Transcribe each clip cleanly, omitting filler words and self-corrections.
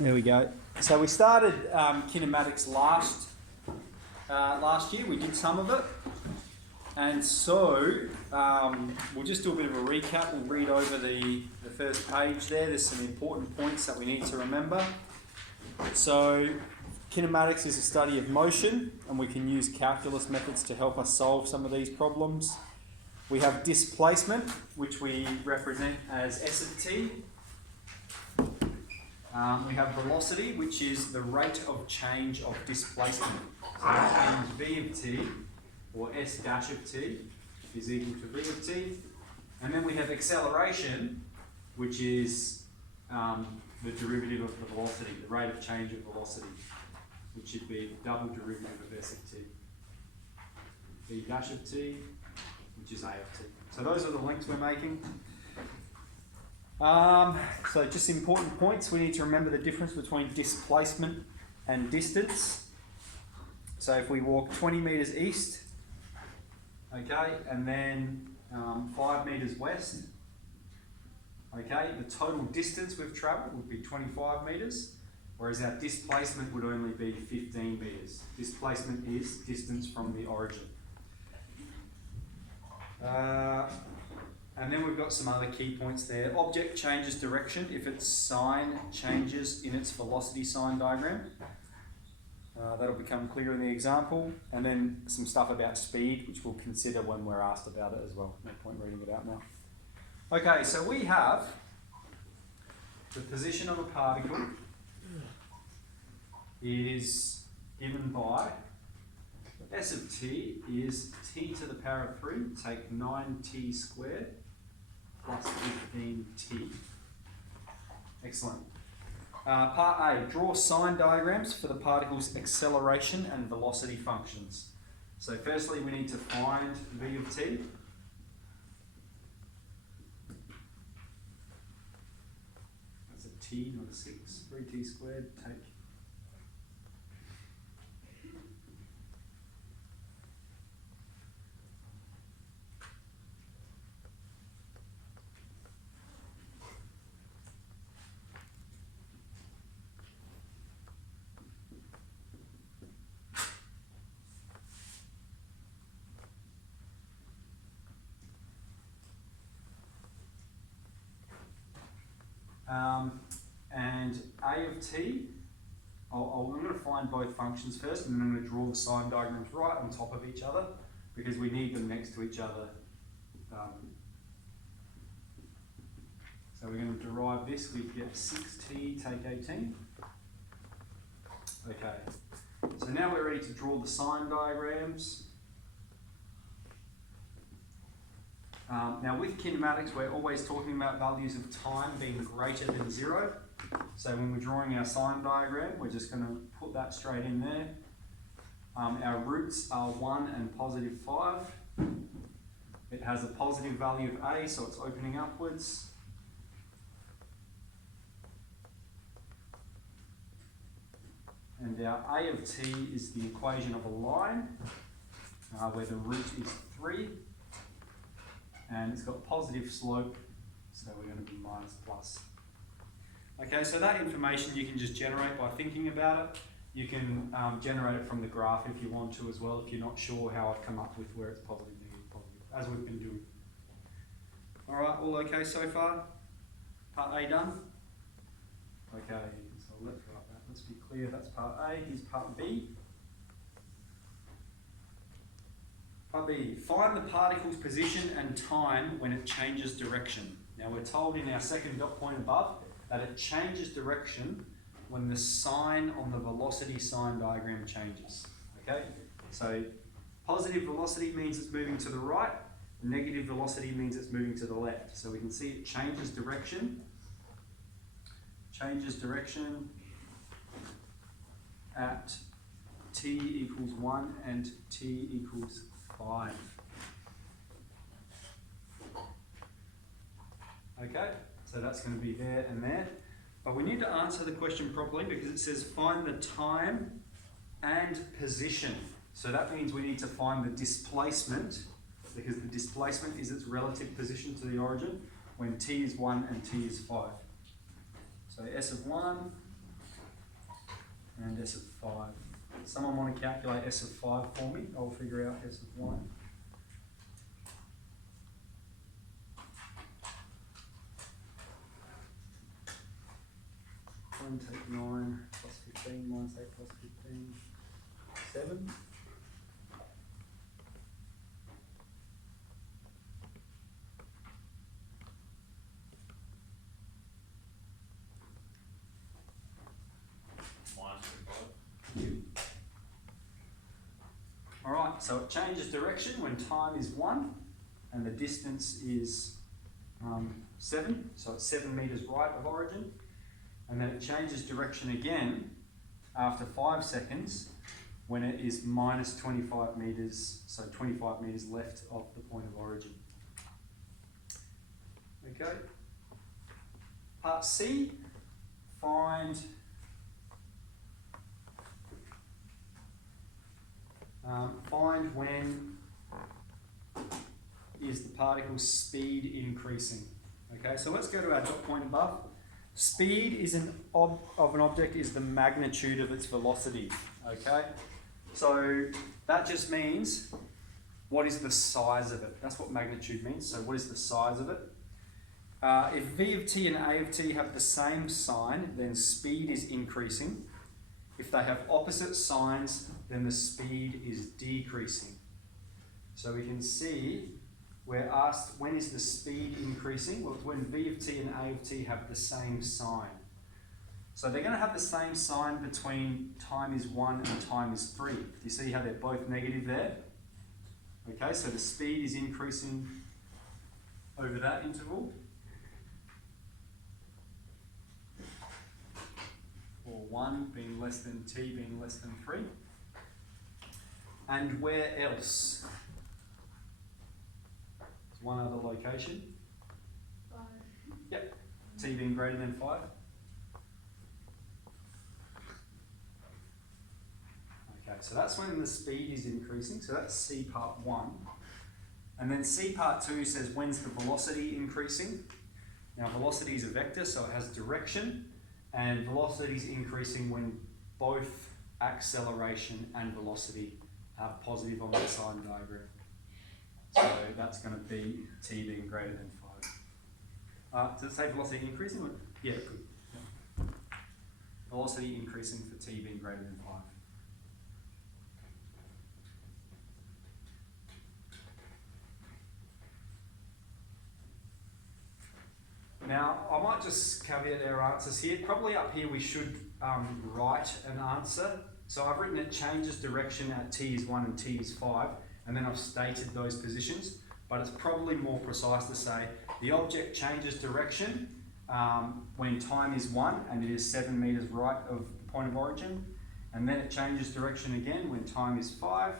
There we go. So we started kinematics last year. We did some of it, and so we'll just do a bit of a recap. We'll read over the first page there. There's some important points that we need to remember. So kinematics is a study of motion, and we can use calculus methods to help us solve some of these problems. We have displacement, which we represent as S of t. We have velocity, which is the rate of change of displacement. So that means v of t, or s dash of t, is equal to v of t. And then we have acceleration, which is the derivative of the velocity, the rate of change of velocity, which should be the double derivative of s of t. v dash of t, which is a of t. So those are the links we're making. So just important points. We need to remember the difference between displacement and distance. So if we walk 20 metres east, okay, and then 5 metres west, okay, the total distance we've travelled would be 25 metres, whereas our displacement would only be 15 metres. Displacement is distance from the origin. And then we've got some other key points there. Object changes direction if its sign changes in its velocity sign diagram. That'll become clear in the example. And then some stuff about speed, which we'll consider when we're asked about it as well. No point reading it out now. Okay, so we have the position of a particle. It is given by S of t is t to the power of 3, take 9t squared plus 15t. Excellent. Part A, draw sign diagrams for the particle's acceleration and velocity functions. So firstly, we need to find v of t. That's a t, not a 6. 3t squared, take and a of t, I'm going to find both functions first, and then I'm going to draw the sign diagrams right on top of each other because we need them next to each other. So we're going to derive this. We get 6t take 18. Okay, so now we're ready to draw the sign diagrams. Now with kinematics, we're always talking about values of time being greater than 0. So when we're drawing our sign diagram, we're just going to put that straight in there. Our roots are 1 and positive 5. It has a positive value of a, so it's opening upwards. And our a of t is the equation of a line, where the root is 3. And it's got positive slope, so we're going to be minus plus. Okay, so that information you can just generate by thinking about it. You can generate it from the graph if you want to as well, if you're not sure how I've come up with where it's positive, negative, positive, as we've been doing. All right, all okay so far? Part A done? Okay, so let's be clear, that's part A. Here's part B. Part B, find the particle's position and time when it changes direction. Now we're told in our second dot point above that it changes direction when the sign on the velocity sign diagram changes. Okay, so positive velocity means it's moving to the right, negative velocity means it's moving to the left. So we can see it changes direction. Changes direction at t equals 1 and t equals 5. Okay, so that's going to be there and there. But we need to answer the question properly because it says find the time and position. So that means we need to find the displacement because the displacement is its relative position to the origin when t is 1 and t is 5. So S of 1 and S of 5. Someone want to calculate S of 5 for me? I'll figure out S of 1. Take 9 plus 15 minus 8 plus 15, 7. Alright, so it changes direction when time is 1 and the distance is 7, so it's 7 metres right of origin. And then it changes direction again after 5 seconds when it is minus 25 metres, so 25 metres left of the point of origin. Okay. Part C, find when is the particle's speed increasing. Okay, so let's go to our dot point above. Speed is of an object is the magnitude of its velocity. Okay, so that just means what is the size of it. That's what magnitude means. So what is the size of it? If v of t and a of t have the same sign, then speed is increasing. If they have opposite signs, then the speed is decreasing. So we can see we're asked, when is the speed increasing? Well, it's when v of t and a of t have the same sign. So they're going to have the same sign between time is 1 and time is 3. Do you see how they're both negative there? Okay, so the speed is increasing over that interval. Or 1 being less than t being less than 3. And where else? One other location. 5. Yep. T being greater than 5. Okay, so that's when the speed is increasing. So that's C part 1. And then C part 2 says when's the velocity increasing? Now velocity is a vector, so it has direction. And velocity is increasing when both acceleration and velocity are positive on the sign diagram. So that's going to be t being greater than 5. Does it say velocity increasing? Yeah, it could. Yeah. Velocity increasing for t being greater than 5. Now, I might just caveat our answers here. Probably up here we should write an answer. So I've written it changes direction at t is 1 and t is 5. And then I've stated those positions, but it's probably more precise to say the object changes direction when time is 1 and it is 7 metres right of the point of origin, and then it changes direction again when time is 5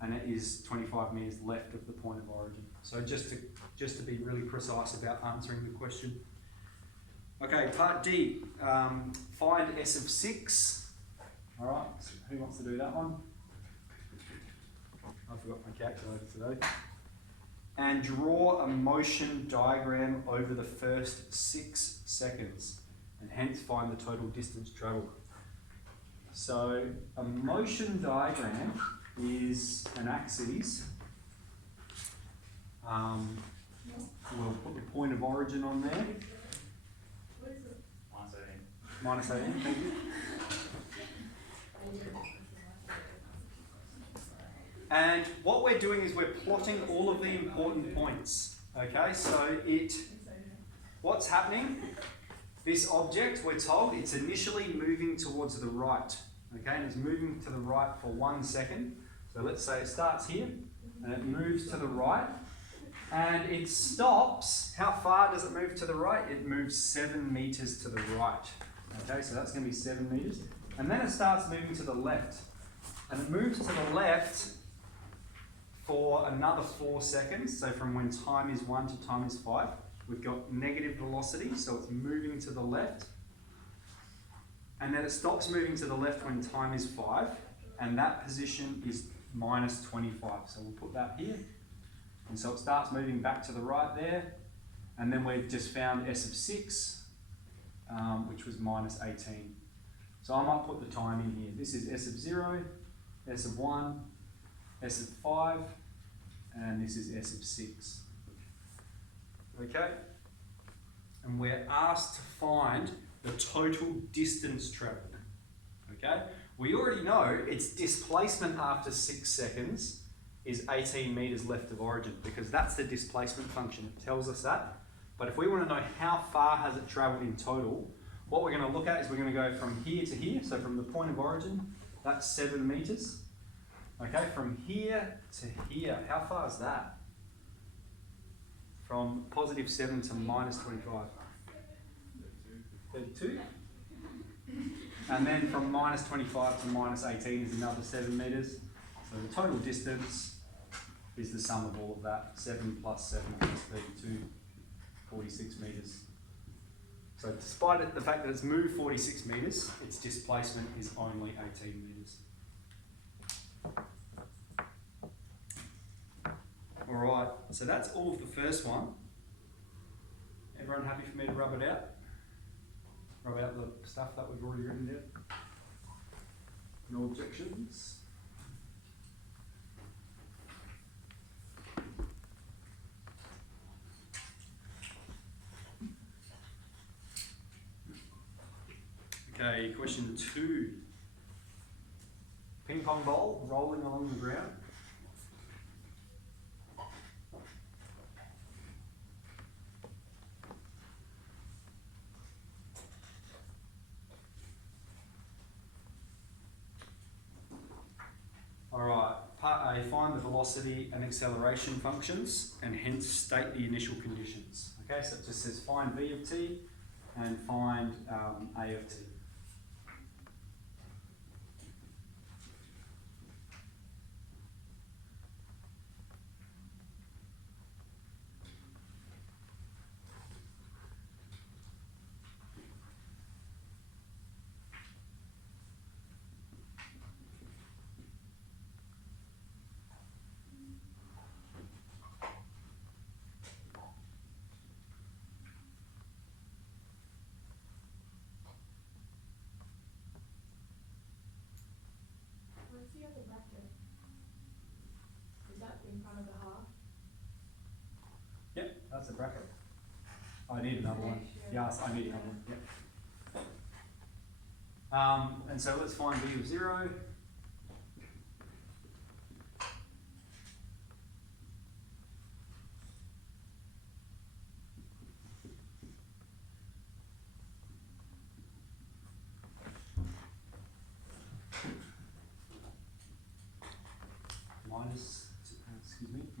and it is 25 metres left of the point of origin. So just to be really precise about answering the question. Okay, part D, find S of 6. All right, so who wants to do that one? I forgot my calculator today. And draw a motion diagram over the first 6 seconds, and hence find the total distance travelled. So a motion diagram is an axis. We'll put the point of origin on there. What is it? Minus 18, thank you. And what we're doing is we're plotting all of the important points. Okay, so what's happening? This object, we're told, it's initially moving towards the right. Okay, and it's moving to the right for 1 second. So let's say it starts here, and it moves to the right, and it stops. How far does it move to the right? It moves 7 metres to the right. Okay, so that's going to be 7 metres. And then it starts moving to the left. And it moves to the left for another 4 seconds. So from when time is 1 to time is 5, we've got negative velocity, so it's moving to the left. And then it stops moving to the left when time is 5, and that position is minus 25. So we'll put that here. And so it starts moving back to the right there. And then we've just found S of 6, which was minus 18. So I might put the time in here. This is S of 0, S of 1, S of 5, and this is S of 6. Okay? And we're asked to find the total distance travelled. Okay? We already know its displacement after 6 seconds is 18 metres left of origin, because that's the displacement function. It tells us that. But if we want to know how far has it travelled in total, what we're going to look at is we're going to go from here to here. So from the point of origin, that's 7 metres. Okay, from here to here, how far is that? From positive 7 to minus 25. 32. And then from minus 25 to minus 18 is another 7 metres. So the total distance is the sum of all of that. 7 plus 7 is 32, 46 metres. So despite the fact that it's moved 46 metres, its displacement is only 18 metres. Alright, so that's all of the first one. Everyone happy for me to rub it out? Rub out the stuff that we've already written down? No objections? Okay, question 2. Ping pong ball rolling along the ground. Alright, part A, find the velocity and acceleration functions and hence state the initial conditions. Okay, so it just says find v of t and find a of t. What's the other bracket? Is that in front of the half? Yep, that's a bracket. I need another one. Yes, I need another one. Yep. And so let's find v of 0.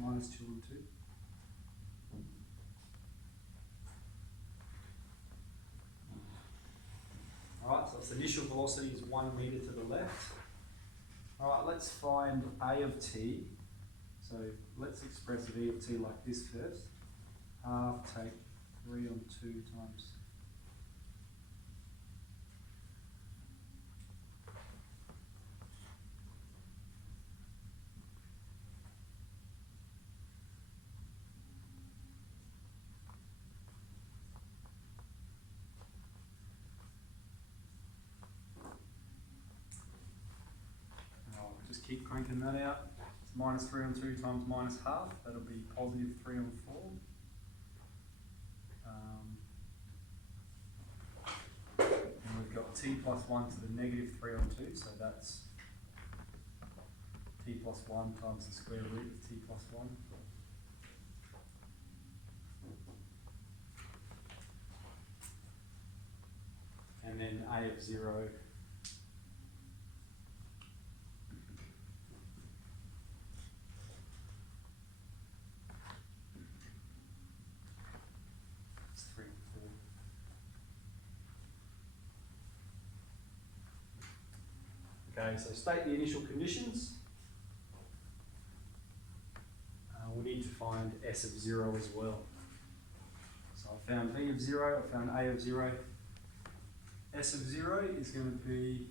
Minus 2 and 2. Alright, so its initial velocity is 1 metre to the left. Alright, let's find a of t. So let's express v of t like this first. Half take 3 on 2 times. Just keep cranking that out. It's minus 3 on 2 times minus half. That'll be positive 3 on 4. And we've got t plus 1 to the negative 3 on 2, so that's t plus 1 times the square root of t plus 1. And then a of 0 is 3 and 4. Okay, so state the initial conditions. We need to find S of 0 as well. So I found V of 0, I found A of 0. S of 0 is going to be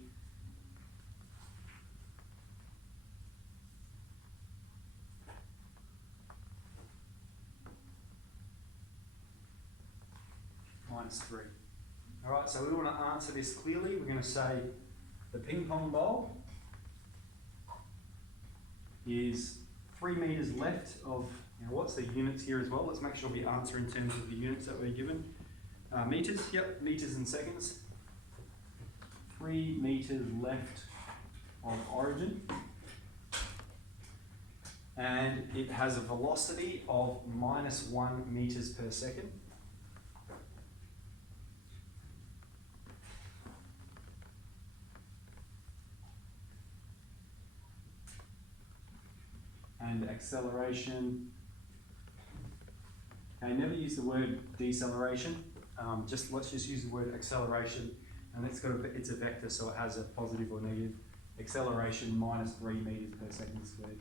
minus 3. All right, so we want to answer this clearly. We're going to say the ping pong ball is 3 meters left of, what's the units here as well? Let's make sure we answer in terms of the units that we're given. Meters, yep, meters and seconds. 3 meters left of origin. And it has a velocity of -1 meters per second. And acceleration. Okay, never use the word deceleration. Let's just use the word acceleration, and it's a vector, so it has a positive or negative. Acceleration -3 meters per second squared.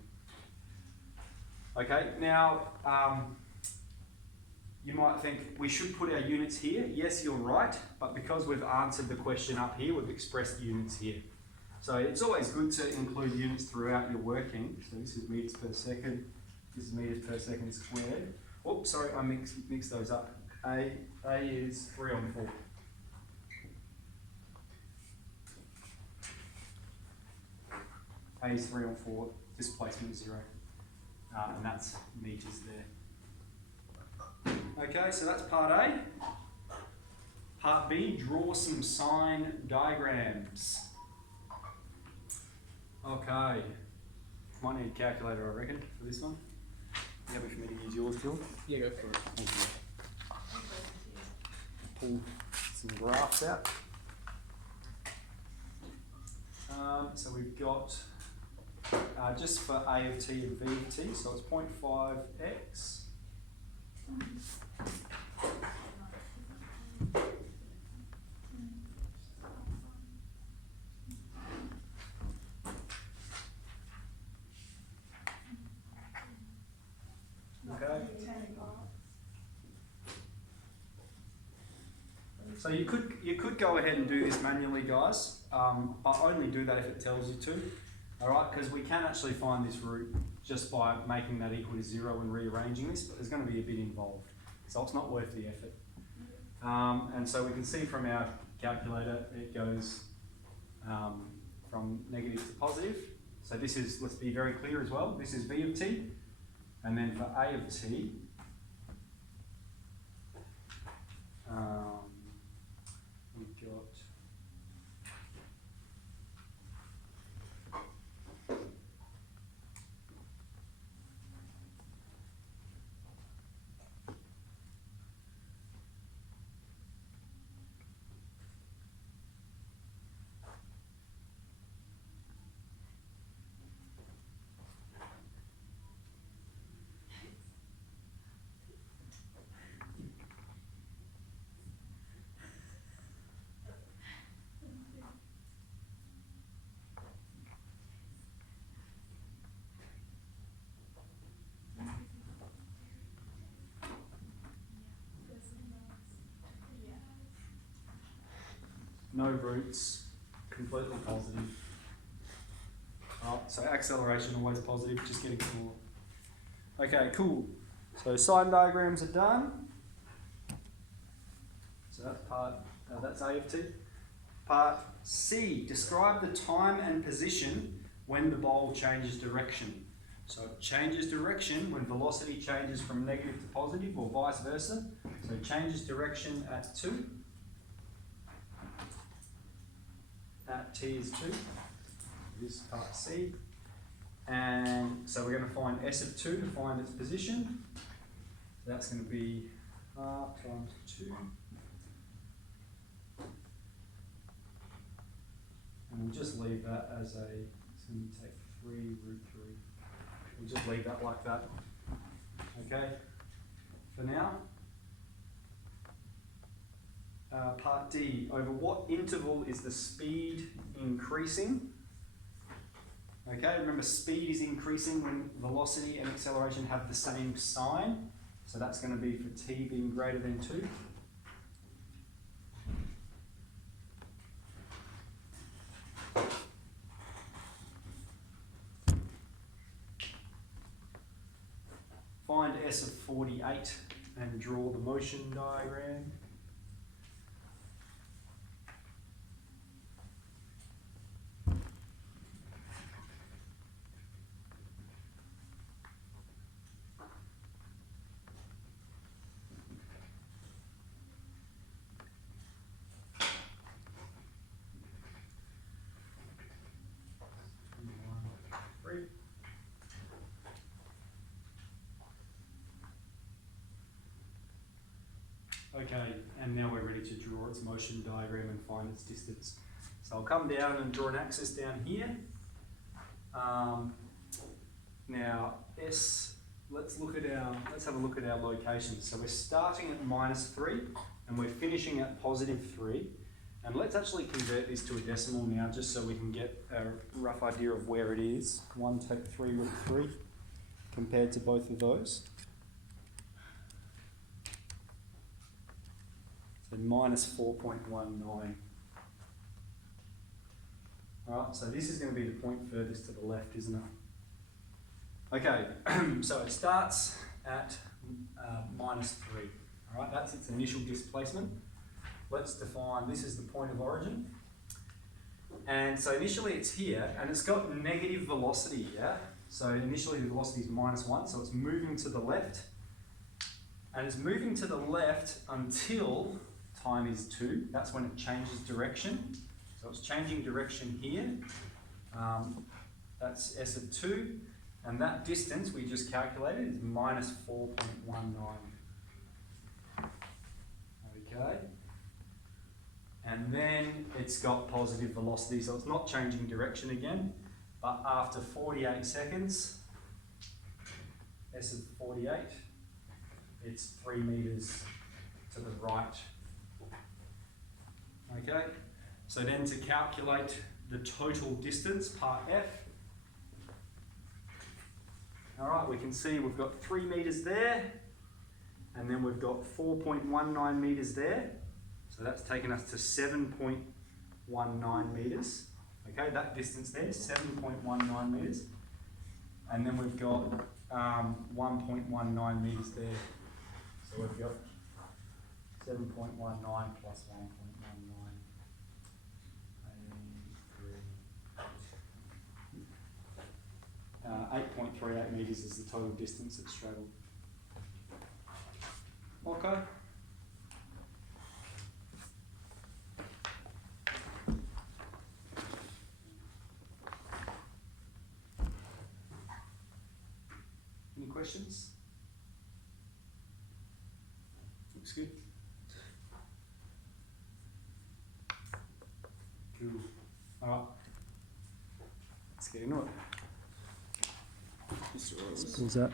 Okay, now you might think we should put our units here. Yes, you're right, but because we've answered the question up here, we've expressed units here. So it's always good to include units throughout your working. So this is meters per second, this is meters per second squared. Oops, sorry, I mixed those up. A is 3 on 4. A is 3 on 4, displacement 0. And that's meters there. Okay, so that's part A. Part B, draw some sign diagrams. Okay, might need a calculator, I reckon, for this one. You happy for me to use yours, Phil? Yeah, go for it. Thank you. Pull some graphs out. So we've got just for A of t and B of t, so it's 0.5x. Okay. So you could go ahead and do this manually, guys, but only do that if it tells you to. All right, because we can actually find this root just by making that equal to 0 and rearranging this, but there's going to be a bit involved, so it's not worth the effort. And so we can see from our calculator it goes from negative to positive. So this is, let's be very clear as well, this is B of t, and then for A of t, we've got no roots, completely positive. Right, so acceleration always positive, just getting smaller. Okay, cool. So sign diagrams are done. So that's A of t. Part C, describe the time and position when the ball changes direction. So it changes direction when velocity changes from negative to positive or vice versa. So it changes direction at 2. At t is 2. This is part C. And so we're going to find S of 2 to find its position. So that's going to be r times 2. And we'll just leave that as a, it's going to take 3 root 3. We'll just leave that like that. Okay, for now. Part D, over what interval is the speed increasing? Okay, remember speed is increasing when velocity and acceleration have the same sign. So that's going to be for t being greater than 2. Find S of 48 and draw the motion diagram. Okay, and now we're ready to draw its motion diagram and find its distance. So I'll come down and draw an axis down here. Now S, let's have a look at our locations. So we're starting at -3 and we're finishing at +3. And let's actually convert this to a decimal now, just so we can get a rough idea of where it is. 1 take 3√3 compared to both of those. So -4.19. Alright, so this is going to be the point furthest to the left, isn't it? Okay, so it starts at -3. Alright, that's its initial displacement. Let's define, this is the point of origin. And so initially it's here, and it's got negative velocity, yeah? So initially the velocity is -1, so it's moving to the left. And it's moving to the left until time is 2. That's when it changes direction. So it's changing direction here. That's S of 2. And that distance we just calculated is -4.19. Okay. And then it's got positive velocity, so it's not changing direction again. But after 48 seconds, S of 48, it's 3 meters to the right. Okay, so then to calculate the total distance, part F, all right, we can see we've got 3 meters there, and then we've got 4.19 meters there. So that's taken us to 7.19 meters. Okay, that distance there, 7.19 meters. And then we've got 1.19 meters there. So we've got 7.19 plus 1.19. 8.38 meters is the total distance it's travelled. Okay. Any questions? Looks good. Cool. All right. Let's get into it. What was that?